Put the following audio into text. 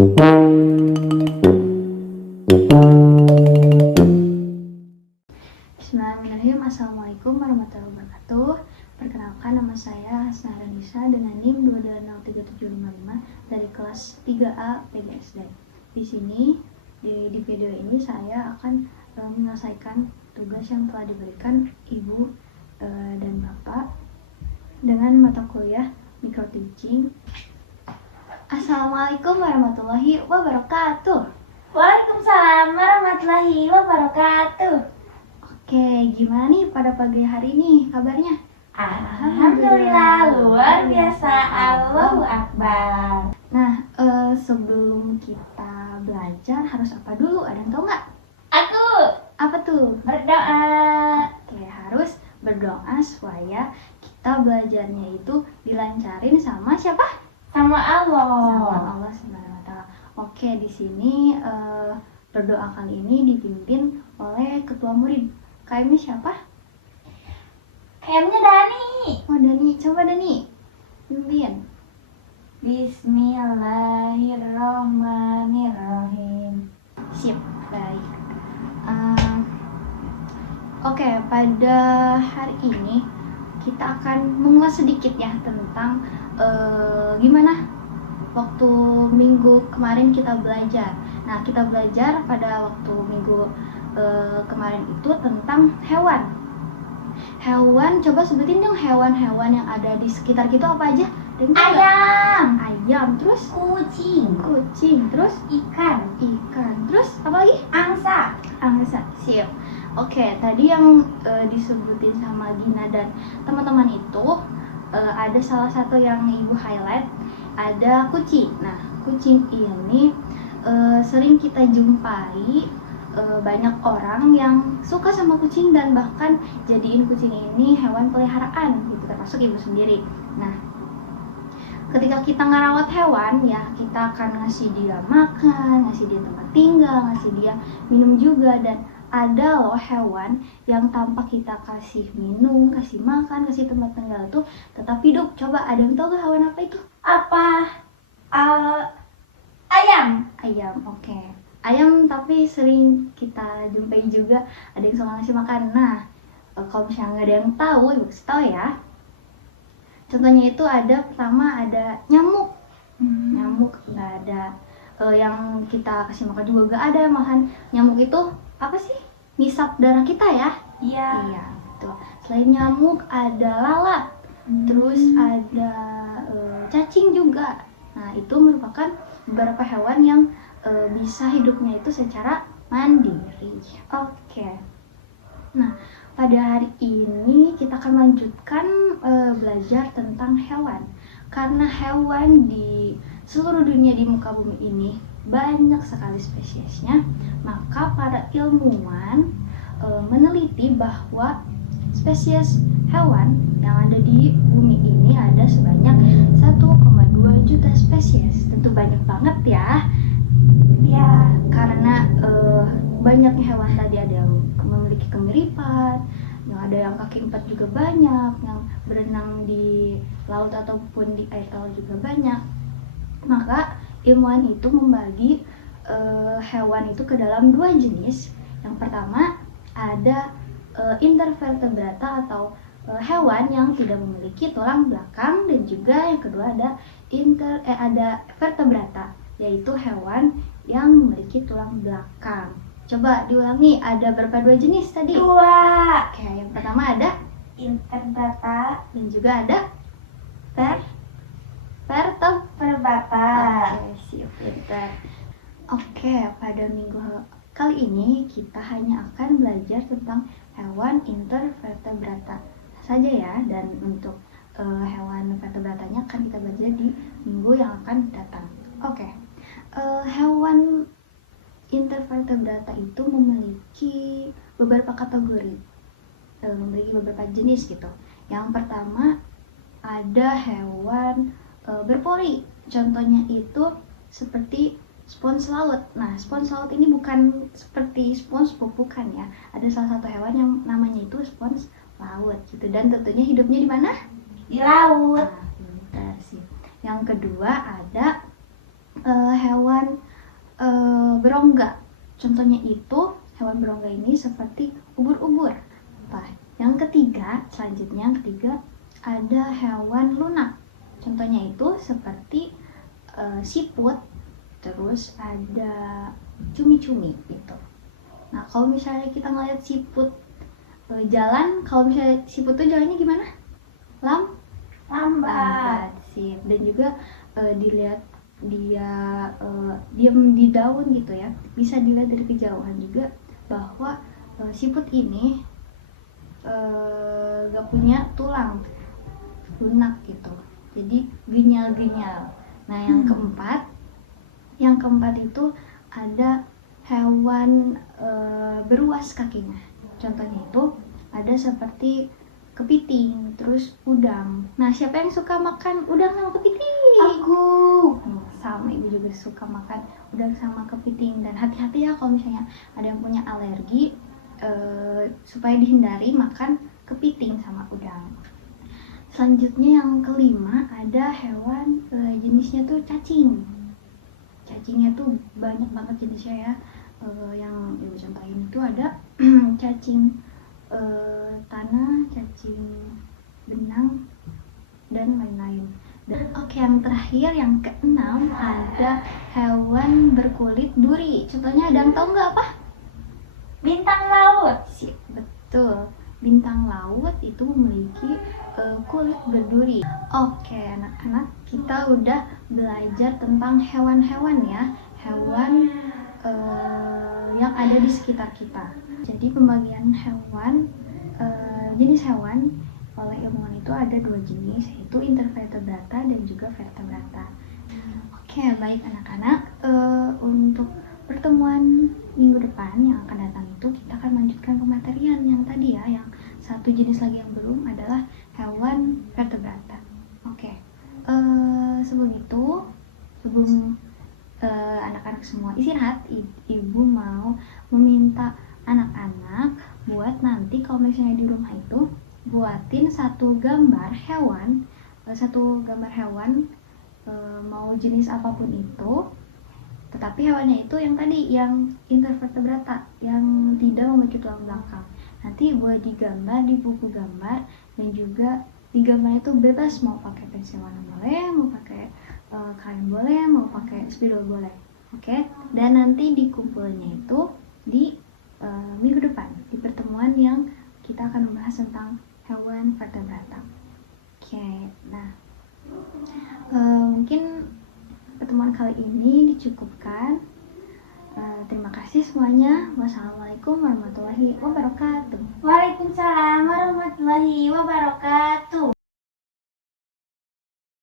Bismillahirrahmanirrahim. Assalamualaikum warahmatullahi wabarakatuh. Perkenalkan, nama saya Hasna Ranisa dengan NIM 2203755 dari kelas 3A PGSD. Di sini di video ini saya akan menyelesaikan tugas yang telah diberikan Ibu dan Bapak dengan mata kuliah micro teaching. Assalamualaikum warahmatullahi wabarakatuh. Waalaikumsalam warahmatullahi wabarakatuh. Oke, gimana nih pada pagi hari ini kabarnya? Alhamdulillah, luar biasa. Allahu Akbar. Nah, sebelum kita belajar harus apa dulu? Ada yang tahu nggak? Aku Apa tuh? berdoa. Oke, harus berdoa supaya kita belajarnya itu dilancarin sama siapa? Sama Sama Allah. Allah Subhanahu wa Ta'ala. Oke, di sini berdoa kali ini dipimpin oleh ketua murid. Kayaknya siapa? Kayaknya Dani. Oh, Dani. Coba Dani pimpin. Bismillahirrahmanirrahim. Sip, baik. Oke, pada hari ini kita akan mengulas sedikit ya tentang gimana waktu minggu kemarin kita belajar. Nah, kita belajar pada waktu minggu kemarin itu tentang hewan. Hewan, coba sebutin dong hewan-hewan yang ada di sekitar kita apa aja? Ada yang tahu nggak? Ayam, Ayam, terus kucing, kucing, terus ikan, terus apa lagi? angsa. Angsa. Sip. Oke, tadi yang disebutin sama Gina dan teman-teman itu ada salah satu yang ibu highlight, ada kucing. Nah, kucing ini sering kita jumpai banyak orang yang suka sama kucing dan bahkan jadiin kucing ini hewan peliharaan gitu, termasuk ibu sendiri. Nah, ketika kita ngerawat hewan ya, kita akan ngasih dia makan, ngasih dia tempat tinggal, ngasih dia minum juga. Dan ada loh hewan yang tanpa kita kasih minum, kasih makan, kasih tempat tinggal tuh tetap hidup. Coba ada yang tahu gak hewan apa itu? Apa? Ayam. Ayam. Oke. Ayam, tapi sering kita jumpai juga ada yang suka ngasih makan. Nah, kalau misalnya nggak ada yang tahu, ibu kasih tahu ya. Contohnya itu ada, pertama ada nyamuk. Nyamuk nggak ada yang kita kasih makan juga nggak ada. Malahan nyamuk itu apa sih? Ngisap darah kita ya? Iya. Iya, betul. Selain nyamuk ada lalat, terus ada cacing juga. Nah, itu merupakan beberapa hewan yang bisa hidupnya itu secara mandiri. Oke. Nah, pada hari ini kita akan melanjutkan belajar tentang hewan. Karena hewan di seluruh dunia di muka bumi ini banyak sekali spesiesnya, maka para ilmuwan meneliti bahwa spesies hewan yang ada di bumi ini ada sebanyak 1,2 juta spesies. Tentu banyak banget ya. Ya, karena banyaknya hewan tadi, ada yang memiliki kemiripan, yang ada yang kaki 4 juga banyak, yang berenang di laut ataupun di air tawar juga banyak. Maka ilmuwan itu membagi hewan itu ke dalam dua jenis. Yang pertama ada intervertebrata atau hewan yang tidak memiliki tulang belakang, dan juga yang kedua ada ada vertebrata, yaitu hewan yang memiliki tulang belakang. Coba diulangi, ada berapa dua jenis tadi? 2. Oke, yang pertama ada Intervertebrata. dan juga ada Vertebrata. Oke, siap, pintar. Oke, pada minggu kali ini kita hanya akan belajar tentang hewan intervertebrata saja ya, dan untuk hewan vertebratanya akan kita belajar di minggu yang akan datang. Oke. Hewan intervertebrata itu memiliki beberapa kategori, memiliki beberapa jenis gitu. Yang pertama ada hewan berpori. Contohnya itu seperti spons laut. Nah, spons laut ini bukan seperti SpongeBob, bukan ya. Ada salah satu hewan yang namanya itu spons laut gitu, dan tentunya hidupnya di mana? Di laut. Nah, pintar sih. Yang kedua ada hewan Contohnya itu hewan berongga ini seperti ubur-ubur. Nah, yang ketiga, selanjutnya yang ketiga ada hewan lunak. Contohnya itu seperti siput, terus ada cumi-cumi gitu. Nah, kalau misalnya kita ngeliat siput jalan, kalau misalnya siput tuh jalannya gimana? Lambat sih. Dan juga dilihat dia diam di daun gitu ya, bisa dilihat dari kejauhan juga bahwa siput ini gak punya tulang, lunak gitu, jadi genyal-genyal. Nah, yang keempat itu ada hewan beruas kakinya. Contohnya itu ada seperti kepiting, terus udang. Nah, siapa yang suka makan udang sama kepiting? Aku. Sama, ibu juga suka makan udang sama kepiting. Dan hati-hati ya kalau misalnya ada yang punya alergi, supaya dihindari makan kepiting sama udang. Selanjutnya yang kelima ada hewan jenisnya tuh cacing. Cacingnya tuh banyak banget jenisnya ya. Yang ibu contohin itu ada cacing tanah, cacing benang, dan lain-lain. Oke, yang terakhir yang keenam ada hewan berkulit duri. Contohnya ada yang tahu nggak apa? Bintang laut. Sip, betul. Bintang laut itu memiliki kulit berduri. Oke, anak-anak, kita udah belajar tentang hewan-hewan ya. Hewan yang ada di sekitar kita. Jadi pembagian hewan, jenis hewan oleh ilmuwan itu ada dua jenis, yaitu intervertebrata dan juga vertebrata. Oke, baik anak-anak, untuk pertemuan minggu depan yang akan datang itu kita akan melanjutkan pematerian yang tadi ya, yang satu jenis lagi yang belum adalah hewan vertebrata. Oke, sebelum anak-anak semua istirahat, ibu mau meminta anak-anak buat nanti kalau misalnya di rumah itu buatin satu gambar hewan, mau jenis apapun itu, tetapi hewannya itu yang tadi, yang intervertebrata, yang tidak memiliki tulang belakang. Nanti buat digambar di buku gambar, dan juga digambarnya itu bebas, mau pakai pensil warna boleh, mau pakai kain boleh, mau pakai spidol boleh. Oke, dan nanti dikumpulnya itu di minggu depan di pertemuan yang kita akan membahas tentang hewan vertebrata. Oke, nah mungkin pertemuan kali ini dicukupkan. Terima kasih semuanya. Wassalamualaikum warahmatullahi wabarakatuh. Waalaikumsalam warahmatullahi wabarakatuh.